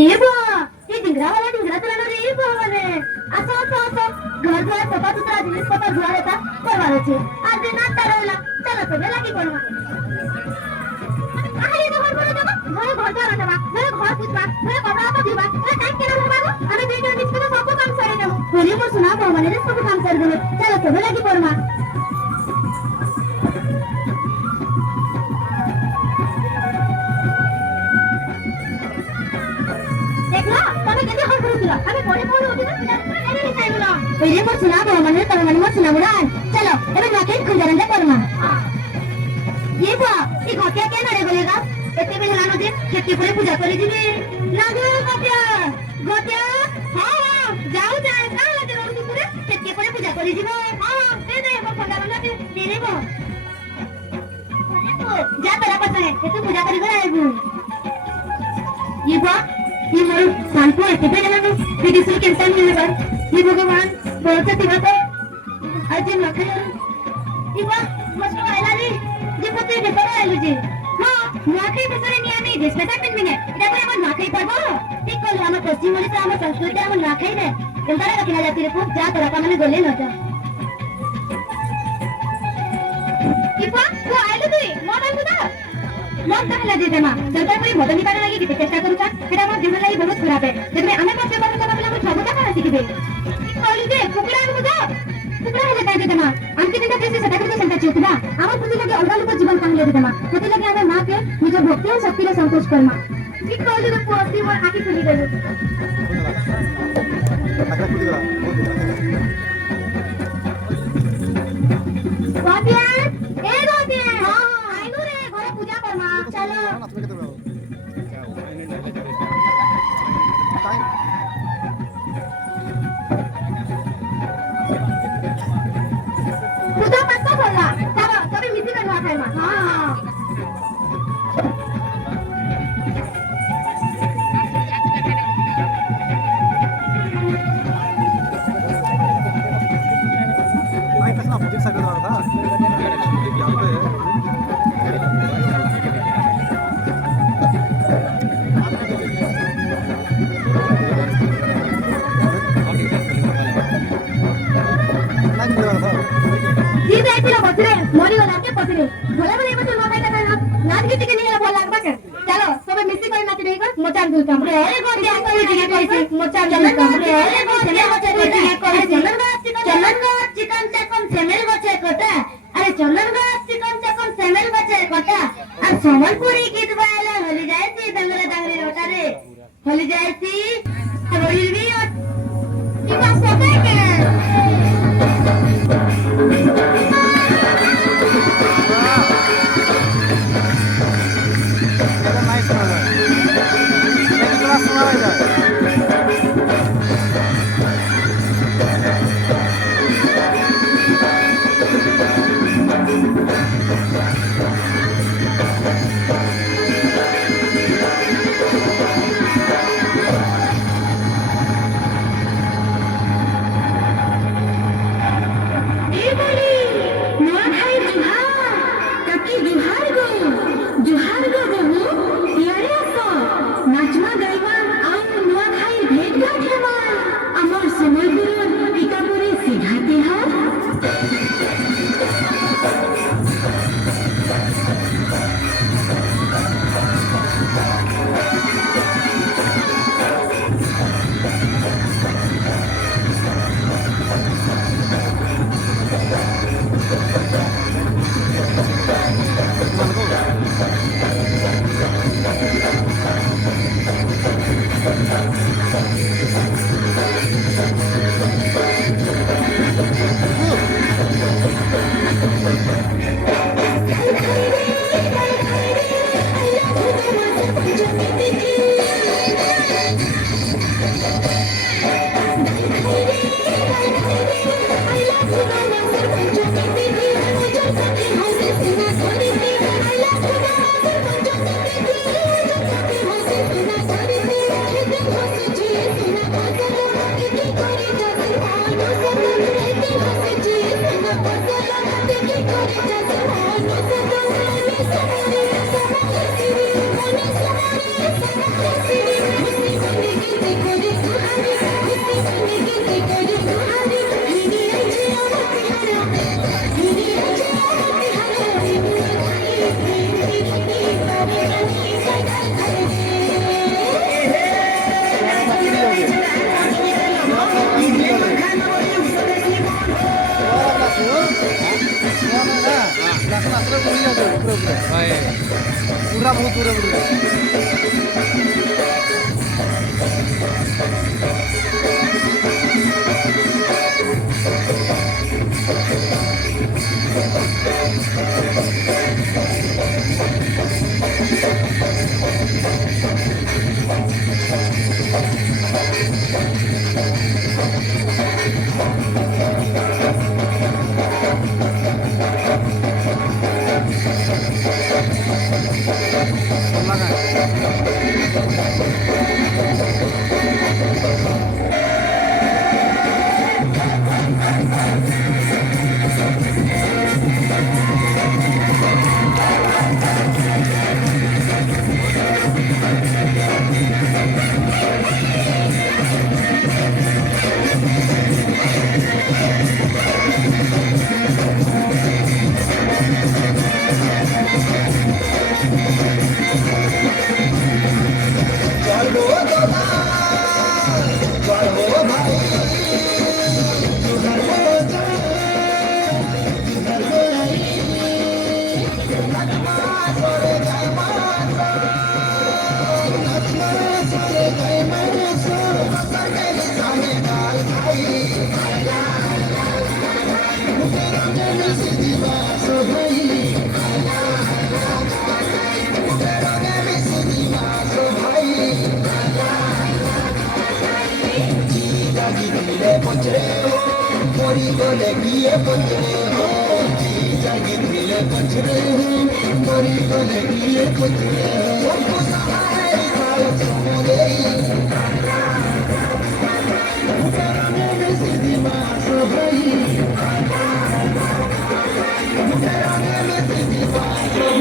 ये डिंगरा चलाना रे ये वाले असो घर द्वार सफा सुथरा जिनिस पत्र धुआ रहता करवावे छे आज दिन ना तरला चलो तो लागी करवा आही तो घर बोलो जमा घरे घर द्वार जमा घरे घर पुछवा घरे कपड़ा तो दिबा ए टाइम केना होबागो हमें बेटा बीच में सब काम करे देबो बोली मोर सुना को माने सब काम कर देबो चलो तो लागी करवा अबे कोने कोने होती ना एने नहीं चाहिए बोला पहले मोर सुना दो मने तो मने मोर सुना बुड़ा चलो अबे नाके खुंजरन दे करमा ये बा ये घोटिया क्या नरे बोलेगा एते में लानो दे खेती पूरे पूजा करे दिबे लागो घोटिया हां जाओ जाए का लगे रोटी पूरे खेती पूरे पूजा करे दिबो हां दे दे मोर फंडा वाला दे रे बो जा तेरा पता है ये तो पूजा करी गए ये बा ये मोर सांपो है पे लेना विधि से कैंसर मिलने पर ये भगवान बहुत से दिवा तो आज नखे ये बा मस्त आइला रे जे पते बेपर आइलो जे हां नखे बेसरे नियमी देश में तक मिने इटा पर हम नखे परबो ठीक कोल हम पश्चिम ओडिसा हम संस्कृति हम नखे रे केंतारे रखिना जाती रे खूब जा तोरा का माने गोले न जा ये बा वो आइलो तू मोबाइल सुदा लोग कहला दे देमा सरकार कोई मदद निकालने लगी किते चेष्टा करूचा एटा हमर जीवन लागि बहुत खराब है जबे हमें पास पेपर का मतलब हम सब का सिखबे कहली दे कुकड़ा मुझे कुकड़ा है दे देमा हमके दिन कैसे सटा करके संता चुकबा हमर खुदी लगे अलगा लोग जीवन कांगले दे देमा खुदी लगे हमें मां के निज भक्ति और शक्ति रे संतोष करमा ठीक कहली रे पोती मोर आंखी खुली गई गोपिया ए गोपिया हां आइनु रे घरे पूजा करमा चलो पूजा मत बोला चलो तभी मिसी करवा खाए मा हां आई कसना प्रोजेक्ट साइड वाला था यहां पे जी देखिला बसरे मोरी वाला के पसरे भले भले बस नो काई का नाच गीत के नहीं बोल लागबा के चलो सब मिसी कर नाच देई कर मोचार दूर काम रे अरे गो क्या कर दिए कैसे मोचार चलन काम रे अरे गो चले मोचार दिए कर चलन गो चिकन चकन सेमेल बचे कोटा अरे चलन गो चिकन चकन सेमेल बचे कोटा और समलपुरी गीत वाला होली जायसी दंगरे दंगरे रोटा रे होली जायसी रोइल भी की बात सोते के पूरा बहुत दूर है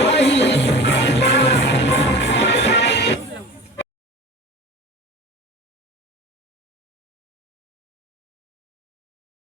भाई